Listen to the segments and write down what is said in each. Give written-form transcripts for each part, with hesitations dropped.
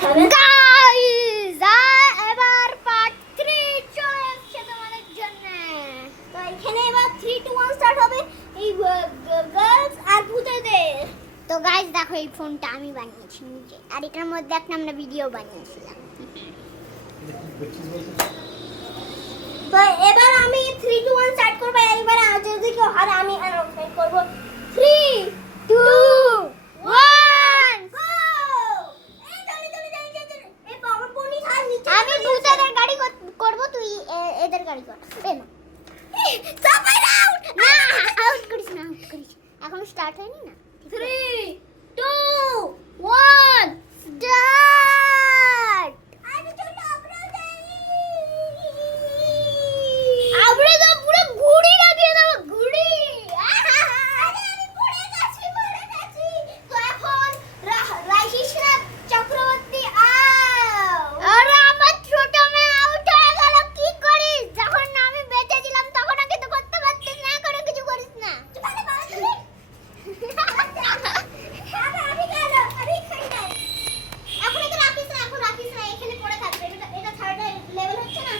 Start হবে। Guys এবার part 3 চলে এসেছে তোমাদের জন্য। তো এখানে এবার 3 2 1 স্টার্ট হবে এই গার্লস আর ভূতেদের। তো গাইস দেখো এই ফোনটা আমি বানিয়েছি নিজে, আর এটার মধ্যে একটা আমরা ভিডিও বানিয়েছিলাম। তো এবার আমি 3 2 1 স্টার্ট করব। এবার যদি কেউ হারে আমি অ্যানাউন্সমেন্ট করব। 3 2 1 গো! এই চলে এই পাওয়ার পনি ছাড় নিচে। আমি ভূতেদের গাড়ি করব, তুই এদের গাড়ি কর। এমা সাপার আউট না, আউট করিস না, আউট করিস। এখন স্টার্ট হয়নি না। 3 2 1 স্টার্ট। আরে চলো আমরা যাই। আমরা তো পুরো ঘুড়ি লাগিয়ে দেব, ঘুড়ি। আরে আমি পড়ে গেছি। তো এখন রাইসিসরা চক্রবর্তী আও। আরে আমার ছোট মেয়ে আউট হয়ে গেল, কি করিস? যখন আমি বেঁচে ছিলাম তখন আগে তো করতে পারতিস না, এখন কিছু করিস না। আরে আমি গেল, আমি খাই না। এখন এটা রাখিস না, এখানে পড়ে থাকবে। এটা থার্ড লেভেল হচ্ছে না।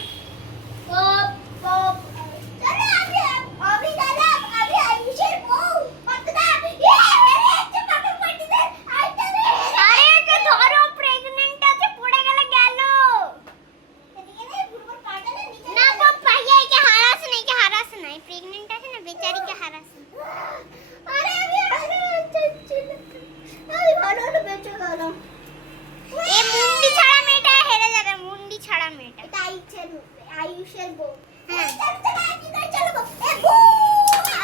আয়ুষের বউ। হ্যাঁ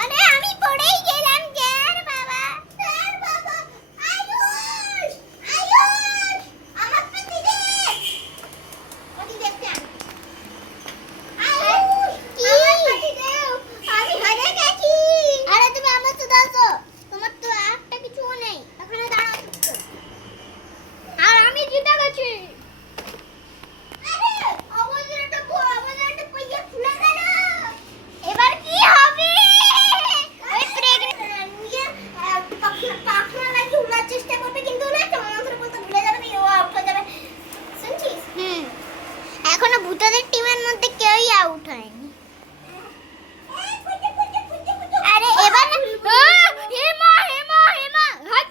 আরে আমি পড়েই গেলাম। স্যার বাবা, আয়ুষ আমার পেটি দে। ওটি দেখতে আয়ুষ কি আমার পেটি দাও, আমি হেরে গেছি। আরে তুমি আমার সাথে আসো, তোমার তো একটা কিছুও নেই, এখানে দাঁড়াও তো। আর আমি জিতে গেছি। এবার কি হবে? ওই প্রেগন্যান্ট পাখনা লাগি উড়ার চেষ্টা করবে, কিন্তু না মন্ত্র বলতে ভুলে যাবে, ও আউট হয়ে যাবে। শুনছিস? এখনো ভূতদের টিমের মধ্যে কেউই আউট হয়নি। আরে এবার হেমা হাট।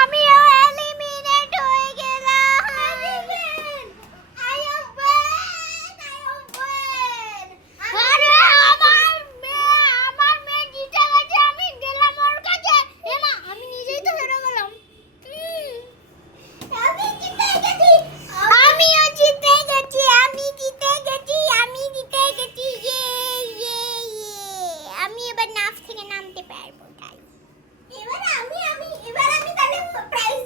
আমিও এলিমিনেট হয়ে গেলাম। আরে আমার মেয়ে জিতে গেছে, আমি গেলাম ওর কাছে। এমা আমি নিজেই তো হেরে গেলাম। আমি জিতে গেছি, আমিও জিতে গেছি, আমি জিতে গেছি। আমি এবার নাফ থেকে নামতে পারবো। তাই এবার আমি তাহলে প্রাইজ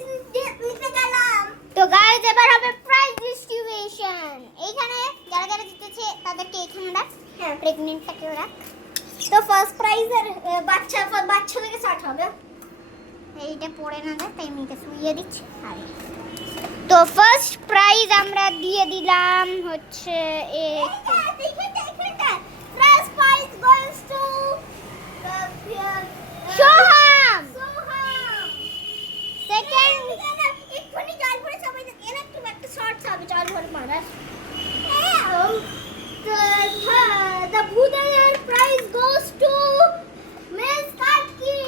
নিতে গেলাম। তো গাইস এবার হবে প্রাইজ ডিস্ট্রিবিউশন। এইখানে যারা যারা জিতেছে তাদেরকে এখানে রাখ। হ্যাঁ প্রেগন্যান্টটাকে রাখ। তো ফার্স্ট প্রাইজের বাচ্চা থেকে স্টার্ট হবে। এইটা পড়ে না যায়, তাই আমি এটা শুইয়ে দিচ্ছি। তো ফার্স্ট প্রাইজ আমরা দিয়ে দিলাম হচ্ছে first prize goes to Soham. Second এক্ষুনি জল ভরে সবাই এর একটা শর্টস হবে, জল ভরে মারার। The Bhutan prize goes to Miss Katki.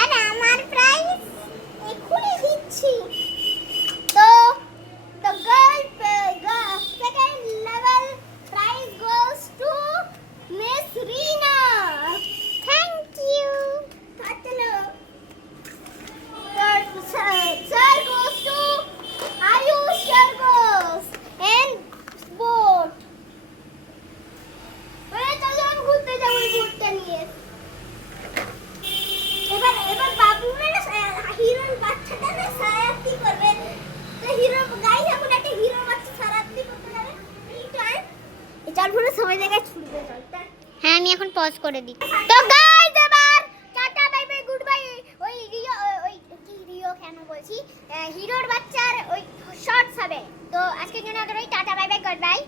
আর আমার প্রাইজ এক্ষুনি দিচ্ছি। তো the girl second level prize goes to Miss Reena. Thank you. Third goes to Ayush Yargos and boat. চলো আমি ঘুরতে যাবো বোটটা নিয়ে। এবার বাবু হিরোর বাচ্চাটা না সারাতি করবে। তো হিরো গাইস এখন একটা হিরোর বাচ্চা সারাতি করতে যাবে। এই চার ভরে সবাই জায়গায় ছুটবে চলতে। হ্যাঁ আমি এখন পজ করে দিই। তো গাইস এবার tata bye bye good bye. ওই রিও কেন বলছি, হিরোর বাচ্চার ওই শর্টস হবে। তো আজকের জন্য tata bye bye good bye.